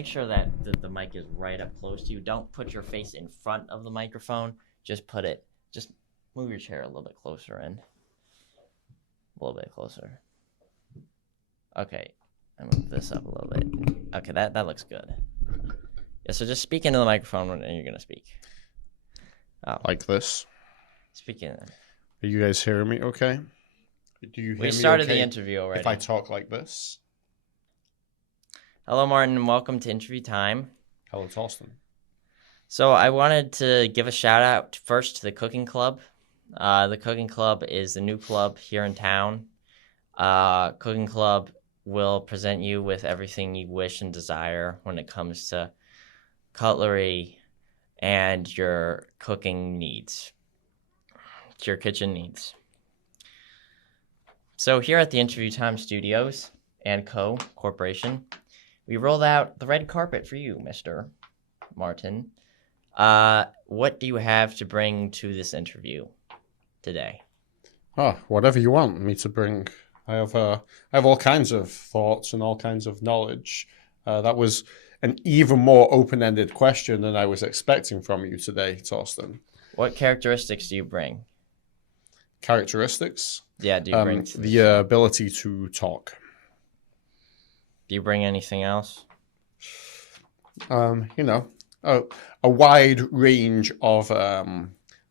make sure that the mic is right up close to you. Don't put your face in front of the microphone. Just move your chair a little bit closer in. A little bit closer. Okay, I move this up a little bit. Okay, that looks good. Yeah, so just speak into the microphone when you're gonna speak. Oh. Like this. Speaking. Are you guys hearing me okay? Do you hear me We started okay the interview already. if I talk like this? Hello, Martin, and welcome to Interview Time. Hello, Thorsten. So I wanted to give a shout out first to the Cooking Club. The Cooking Club is the new club here in town. Cooking Club will present you with everything you wish and desire when it comes to cutlery and your cooking needs, your kitchen needs. So here at the Interview Time Studios and Co. Corporation, we rolled out the red carpet for you, Mr. Martin. What do you have to bring to this interview today? Whatever you want me to bring. I have all kinds of thoughts and all kinds of knowledge. That was an even more open-ended question than I was expecting from you today, Thorsten. What characteristics do you bring? Characteristics? Yeah, do you bring the ability to talk. Do you bring anything else? A wide range of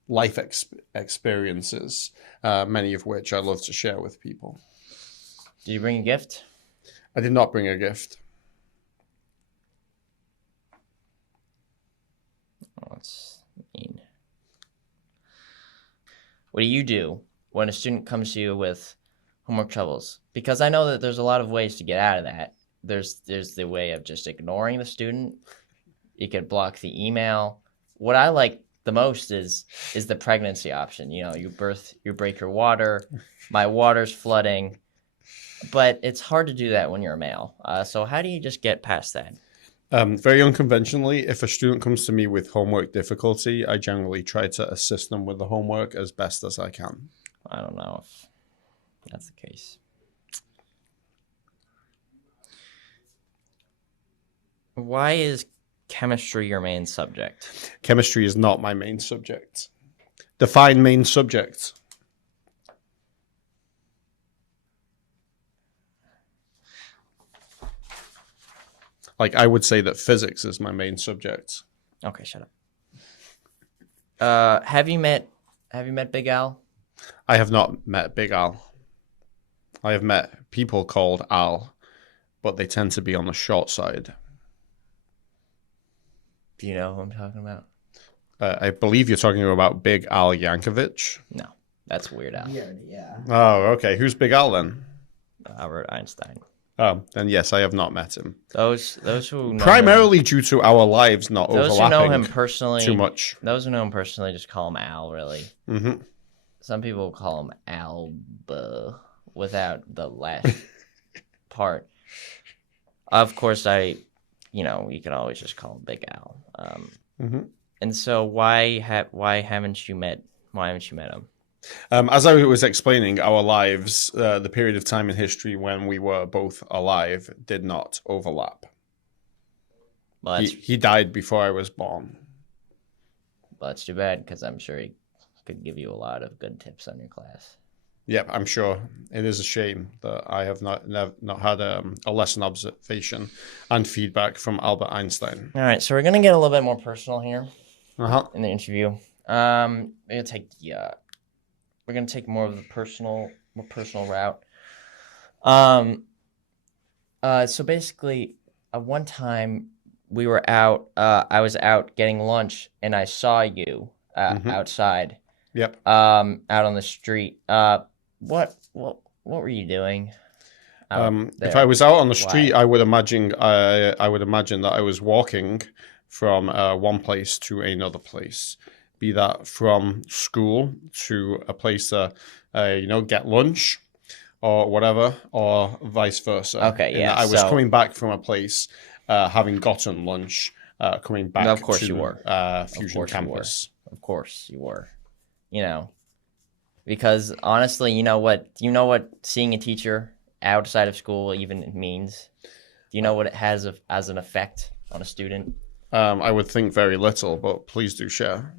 life experiences, many of which I love to share with people. Did you bring a gift? I did not bring a gift. Oh, that's mean. What do you do when a student comes to you with homework troubles? Because I know that there's a lot of ways to get out of that. There's the way of just ignoring the student. You could block the email. What I like the most is the pregnancy option. You know, you break your water. My water's flooding. But it's hard to do that when you're a male. So how do you just get past that? Very unconventionally, if a student comes to me with homework difficulty, I generally try to assist them with the homework as best as I can. I don't know if that's the case. Why is chemistry your main subject? Chemistry is not my main subject. Define main subject. Like, I would say that physics is my main subject. Okay, shut up. Have you met Big Al? I have not met Big Al. I have met people called Al, but they tend to be on the short side. Do you know who I'm talking about? I believe you're talking about Big Al Yankovic. No, that's Weird Al. Yeah. Oh, okay. Who's Big Al then? Albert Einstein. Oh, then yes, I have not met him. Those who know primarily due to our lives not those overlapping. Those who know him personally too much. Those who know him personally just call him Al. Really. Mm-hmm. Some people call him Alba without the last part. Of course, you can always just call him Big Al. And so why haven't you met him? As I was explaining, our lives, the period of time in history when we were both alive, did not overlap. Well, he died before I was born. Well, that's too bad, because I'm sure he could give you a lot of good tips on your class. Yep, I'm sure. It is a shame that I have not had a lesson observation and feedback from Albert Einstein. All right, so we're gonna get a little bit more personal here in the interview. We're gonna take more of the more personal route. So basically, one time we were out. I was out getting lunch, and I saw you outside. Yep. Out on the street. What were you doing? If I was out on the street, I would imagine that I was walking from one place to another place, be that from school to a place to get lunch or whatever, or vice versa. Okay, yeah. I was coming back from a place, having gotten lunch, coming back of course to you were. Fusion campus. Of course you were. Because honestly, you know what seeing a teacher outside of school even means? Do you know what it has as an effect on a student? I would think very little, but please do share.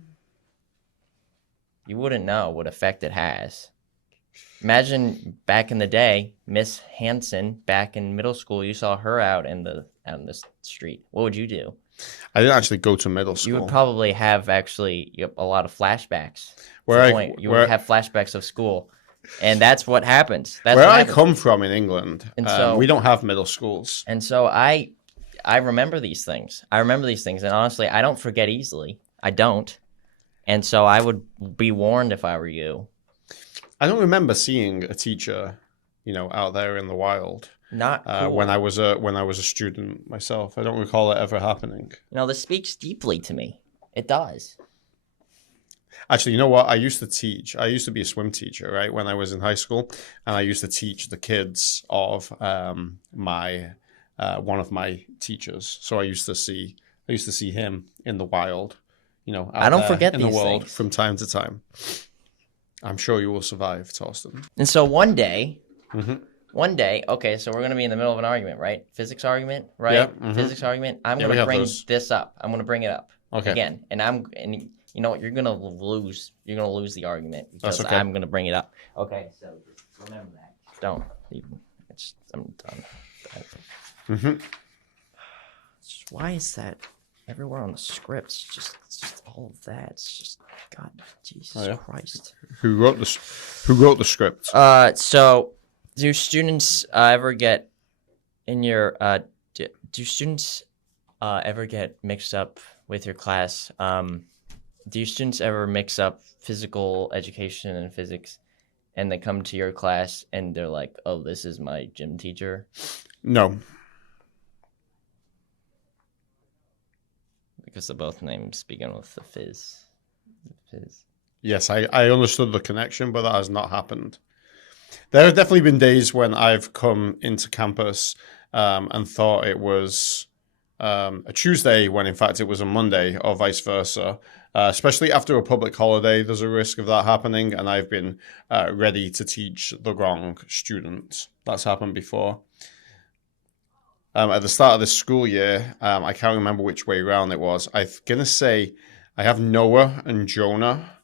You wouldn't know what effect it has. Imagine back in the day, Miss Hanson, back in middle school, you saw her out in the street. What would you do? I didn't actually go to middle school. You would probably have a lot of flashbacks. You would have flashbacks of school, and that's what happens. That's where what I happens. come from in England, And so we don't have middle schools. And so I remember these things. And honestly, I don't forget easily. I don't. And so I would be warned if I were you. I don't remember seeing a teacher, out there in the wild. Not cool. When I was a student myself. I don't recall it ever happening. This speaks deeply to me. It does. Actually, you know what? I used to teach. I used to be a swim teacher, right, when I was in high school, and I used to teach the kids of my one of my teachers. So I used to see him in the wild, out I don't forget in these the world things. from time to time. I'm sure you will survive, Thorsten. And so one day, Mm-hmm. okay, so we're going to be in the middle of an argument, right? Physics argument, right? Yeah, mm-hmm. Physics argument. I'm going to bring this up. I'm going to bring it up again. And you know what? You're going to lose. You're going to lose the argument because okay. I'm going to bring it up. Okay, so just remember that. Don't even. I'm done. Mm-hmm. Why is that everywhere on the scripts? Just all of that. It's just God, Jesus Christ. Who wrote the script? So do students ever get in your do students ever get mixed up with your class? Do students ever mix up physical education and physics, and they come to your class and they're like, "Oh, this is my gym teacher"? No. Because the both names begin with the fizz. Yes, I understood the connection, but that has not happened. There have definitely been days when I've come into campus and thought it was a Tuesday when in fact it was a Monday, or vice versa. Especially after a public holiday, there's a risk of that happening, and I've been ready to teach the wrong student. That's happened before. At the start of this school year, I can't remember which way around it was. I'm going to say I have Noah and Jonah.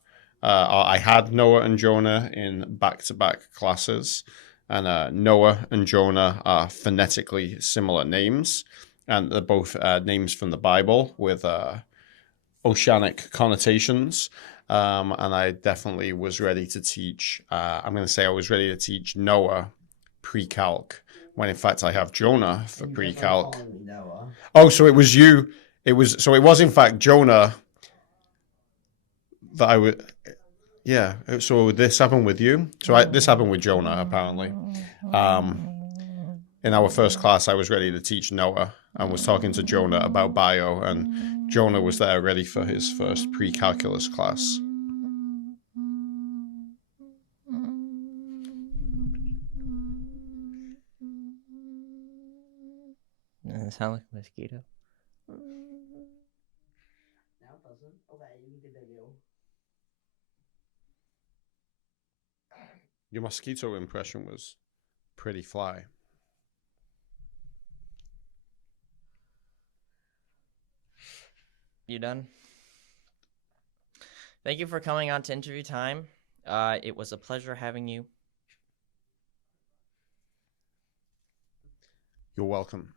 I had Noah and Jonah in back-to-back classes. And Noah and Jonah are phonetically similar names. And they're both names from the Bible with oceanic connotations. And I definitely was ready to teach. I'm going to say I was ready to teach Noah pre-calc, when in fact I have Jonah for pre-calc. Oh, so it was you. It was in fact Jonah that I would. Yeah. So this happened with you. So this happened with Jonah apparently. In our first class, I was ready to teach Noah and was talking to Jonah about bio, and Jonah was there ready for his first pre-calculus class. Does it sound like a mosquito? No, it doesn't. Okay, you can continue. Your mosquito impression was pretty fly. You done? Thank you for coming on to Interview Time. It was a pleasure having you. You're welcome.